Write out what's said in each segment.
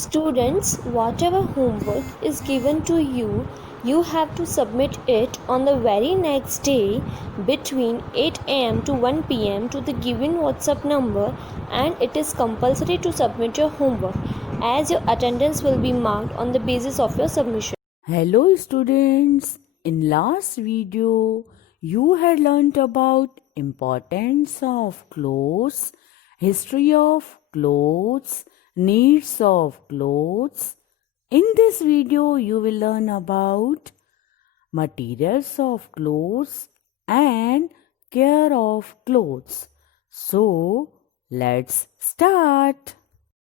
Students, whatever homework is given to you, you have to submit it on the very next day between 8 am to 1 pm to the given WhatsApp number, and it is compulsory to submit your homework as your attendance will be marked on the basis of your submission. Hello students, in last video you had learnt about importance of clothes, history of clothes, needs of clothes. In this video you will learn about materials of clothes and care of clothes. So let's start.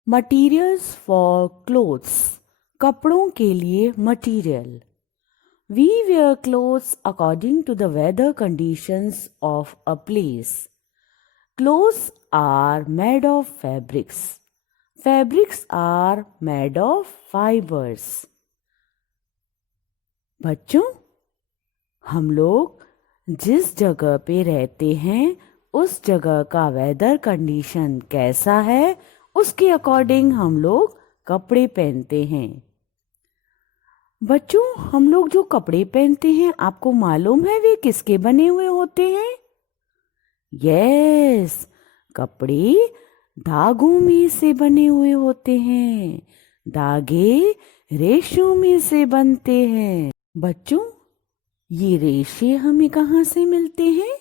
Materials for clothes. कपड़ों के लिए material. We wear clothes according to the weather conditions of a place. Clothes are made of fabrics. Fabrics are made of fibers. बच्चों, हम लोग जिस जगह पे रहते हैं उस जगह का वेदर कंडीशन कैसा है उसके अकॉर्डिंग हम लोग कपड़े पहनते हैं. बच्चों, हम लोग जो कपड़े पहनते हैं आपको मालूम है वे किसके बने हुए होते हैं? यस, कपड़े धागों में से बने हुए होते हैं. धागे रेशों में से बनते हैं. बच्चों, ये रेशे हमें कहाँ से मिलते हैं?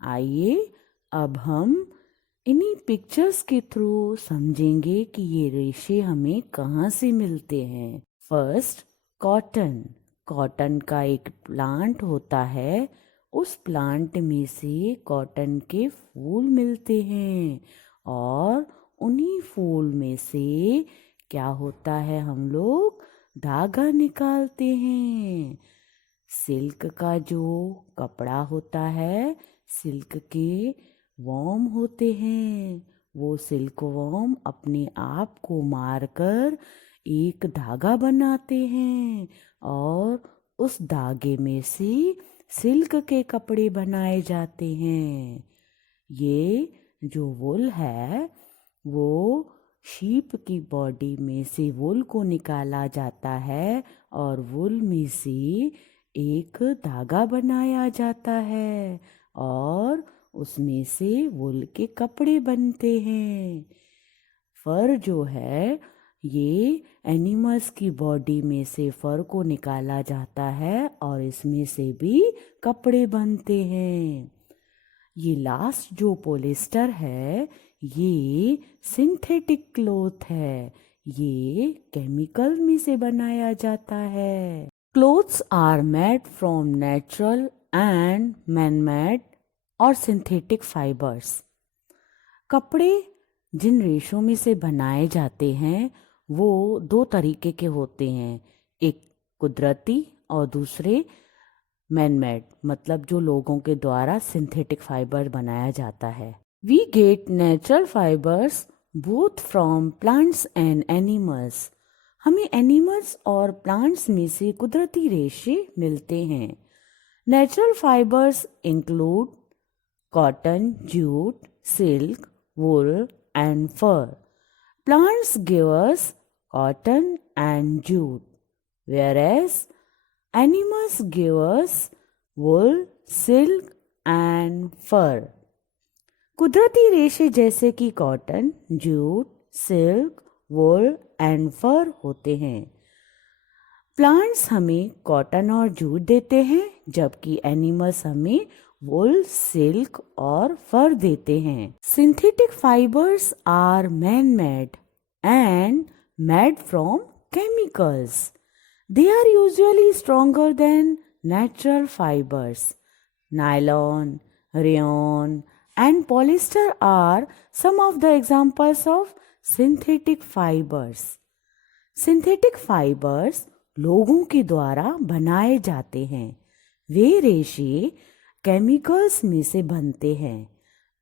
आइए अब हम इन्हीं पिक्चर्स के थ्रू समझेंगे कि ये रेशे हमें कहाँ से मिलते हैं. First, cotton. कॉटन का एक प्लांट होता है. उस प्लांट में से कॉटन के फूल मिलते हैं और उन्हीं फूल में से क्या होता है, हम लोग धागा निकालते हैं. सिल्क का जो कपड़ा होता है, सिल्क के वॉर्म होते हैं. वो सिल्क वॉर्म अपने आप को मारकर एक धागा बनाते हैं और उस धागे में से सिल्क के कपड़े बनाए जाते हैं. ये जो वूल है वो शीप की बॉडी में से वूल को निकाला जाता है और वूल में से एक धागा बनाया जाता है और उसमें से वूल के कपड़े बनते हैं. फर जो है ये एनिमल्स की बॉडी में से फर को निकाला जाता है और इसमें से भी कपड़े बनते हैं. ये लास्ट जो पॉलिस्टर है ये सिंथेटिक क्लॉथ है. ये केमिकल में से बनाया जाता है. Clothes are made from natural and man made और सिंथेटिक फाइबर्स. कपड़े जिन रेशों में से बनाए जाते हैं वो दो तरीके के होते हैं. एक कुदरती और दूसरे मैन मेड, मतलब जो लोगों के द्वारा सिंथेटिक फाइबर बनाया जाता है. We get natural fibres both from plants and animals. हमें एनिमल्स और प्लांट्स में से कुदरती रेशे मिलते हैं. Natural fibres include cotton, jute, silk, wool and fur. Plants give us cotton and jute, whereas animals give us wool, silk and fur. कुदरती रेशे जैसे कि cotton, jute, silk, wool and fur होते हैं. प्लांट्स हमें कॉटन और jute देते हैं जबकि एनिमल्स हमें वूल, सिल्क और फर देते हैं. Synthetic fibres are man made and made from chemicals. They are usually stronger than natural fibres. Nylon, rayon and polyester are some of the examples of synthetic fibers. Synthetic fibers लोगों के द्वारा बनाए जाते हैं. वे रेशे केमिकल्स में से बनते हैं.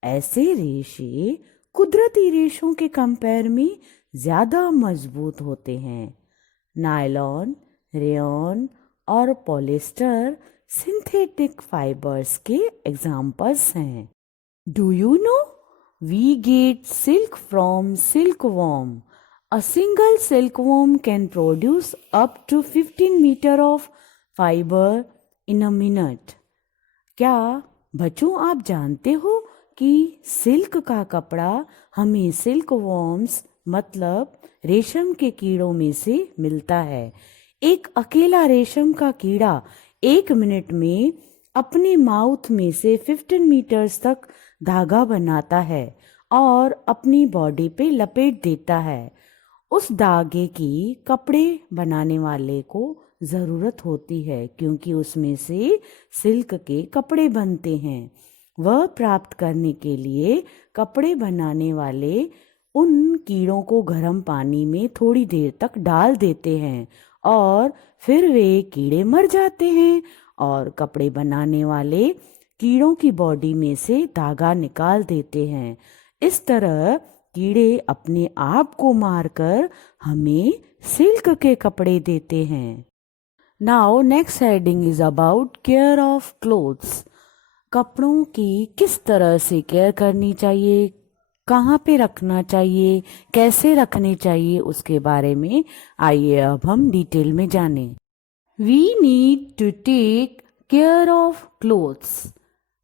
ऐसे रेशे कुदरती रेशों के कंपेयर में ज़्यादा मजबूत होते हैं. नायलॉन, रेयॉन और पॉलिस्टर सिंथेटिक फाइबर्स के एग्जाम्पल्स हैं. Do you know? We get silk from silkworm. A single silkworm can produce up to 15 meter of fiber in a minute. क्या बच्चों आप जानते हो कि सिल्क का कपड़ा हमें सिल्क वॉर्म्स मतलब रेशम के कीड़ों में से मिलता है। एक अकेला रेशम का कीड़ा 1 मिनट में अपने माउथ में से 15 मीटर्स तक धागा बनाता है और अपनी बॉडी पे लपेट देता है। उस धागे की कपड़े बनाने वाले को ज़रूरत होती है क्योंकि उसमें से सिल्क के कपड़े बनते हैं। वह प्राप्त करने के लिए कपड़े बनाने वाले उन कीड़ों को गर्म पानी में थोड़ी देर तक डाल देते हैं और फिर वे कीड़े मर जाते हैं और कपड़े बनाने वाले कीड़ों की बॉडी में से धागा निकाल देते हैं। इस तरह कीड़े अपने आप को मारकर हमें सिल्क के कपड़े देते हैं। Now next heading is about care of clothes. कपड़ों की किस तरह से केयर करनी चाहिए, कहाँ पे रखना चाहिए, कैसे रखने चाहिए, उसके बारे में आइए अब हम डिटेल में जानें। We need to take care of clothes.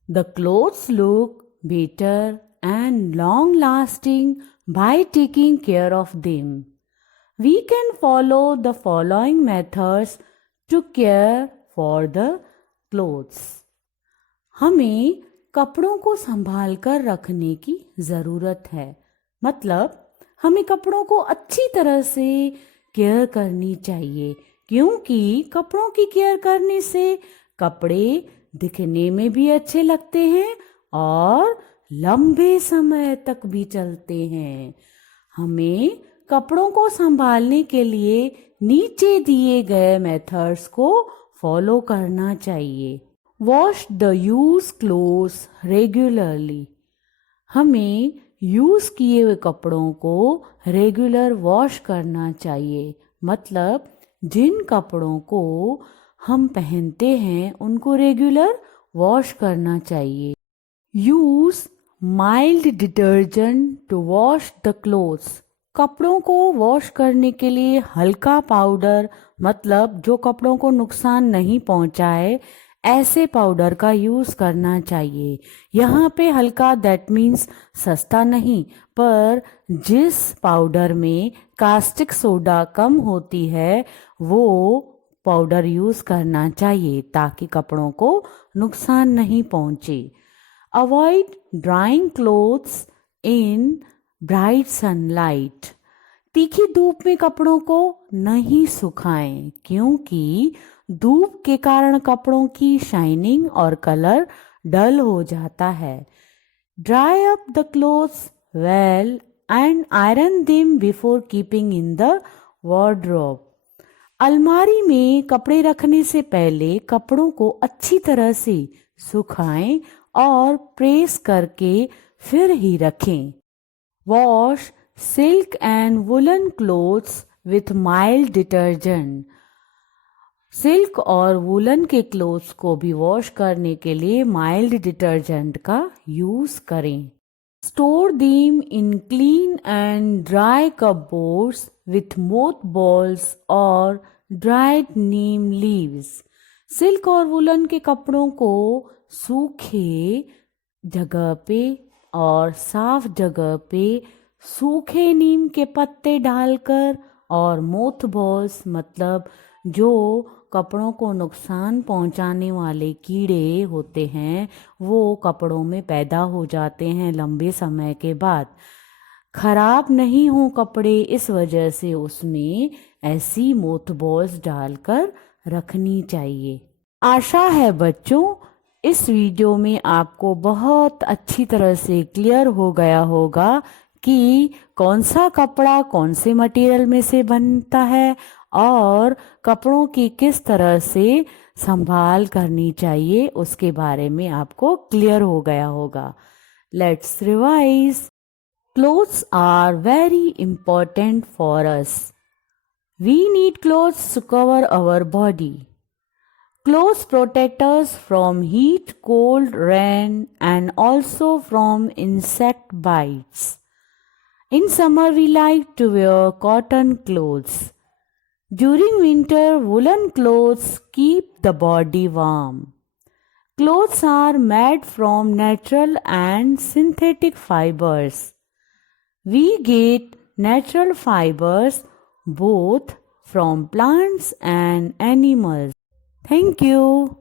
The clothes look better and long lasting by taking care of them. We can follow the following methods to care for the clothes. हमें कपड़ों को संभाल कर रखने की ज़रूरत है, मतलब हमें कपड़ों को अच्छी तरह से केयर करनी चाहिए क्योंकि कपड़ों की केयर करने से कपड़े दिखने में भी अच्छे लगते हैं और लंबे समय तक भी चलते हैं। हमें कपड़ों को संभालने के लिए नीचे दिए गए मेथड्स को फॉलो करना चाहिए। Wash the use clothes regularly. हमें यूज किए हुए कपड़ों को रेगुलर वॉश करना चाहिए, मतलब जिन कपड़ों को हम पहनते हैं उनको रेगुलर वॉश करना चाहिए। Use mild detergent to wash the clothes. कपड़ों को वॉश करने के लिए हल्का पाउडर, मतलब जो कपड़ों को नुकसान नहीं पहुंचाए, ऐसे पाउडर का यूज़ करना चाहिए। यहाँ पे हल्का दैट मीन्स सस्ता नहीं, पर जिस पाउडर में कास्टिक सोडा कम होती है वो पाउडर यूज़ करना चाहिए ताकि कपड़ों को नुकसान नहीं पहुंचे। Avoid drawing clothes in bright sunlight. तीखी धूप में कपड़ों को नहीं सुखाएं क्योंकि धूप के कारण कपड़ों की शाइनिंग और कलर डल हो जाता है। Dry up the clothes well and iron them before keeping in the wardrobe. अलमारी में कपड़े रखने से पहले कपड़ों को अच्छी तरह से सुखाएं और प्रेस करके फिर ही रखें। Wash silk and woollen clothes with mild detergent. Silk और वुलन के क्लोथ्स को भी वॉश करने के लिए माइल्ड डिटर्जेंट का यूज करें। Store them in clean and dry cupboards with moth balls और ड्राइड नीम लीव्स। सिल्क और वुलन के कपड़ों को सूखे जगह पे और साफ जगह पे सूखे नीम के पत्ते डालकर और मोथ बॉल्स, मतलब जो कपड़ों को नुकसान पहुंचाने वाले कीड़े होते हैं वो कपड़ों में पैदा हो जाते हैं लंबे समय के बाद, खराब नहीं हो कपड़े, इस वजह से उसमें ऐसी मोथ बॉल्स डालकर रखनी चाहिए। आशा है बच्चों इस वीडियो में आपको बहुत अच्छी तरह से क्लियर हो गया होगा कि कौन सा कपड़ा कौन से मटेरियल में से बनता है और कपड़ों की किस तरह से संभाल करनी चाहिए, उसके बारे में आपको क्लियर हो गया होगा। Let's revise. Clothes are very important for us. We need clothes to cover our body. Clothes protect us from heat, cold, rain and also from insect bites. In summer, we like to wear cotton clothes. During winter, woolen clothes keep the body warm. Clothes are made from natural and synthetic fibers. We get natural fibers both from plants and animals. Thank you.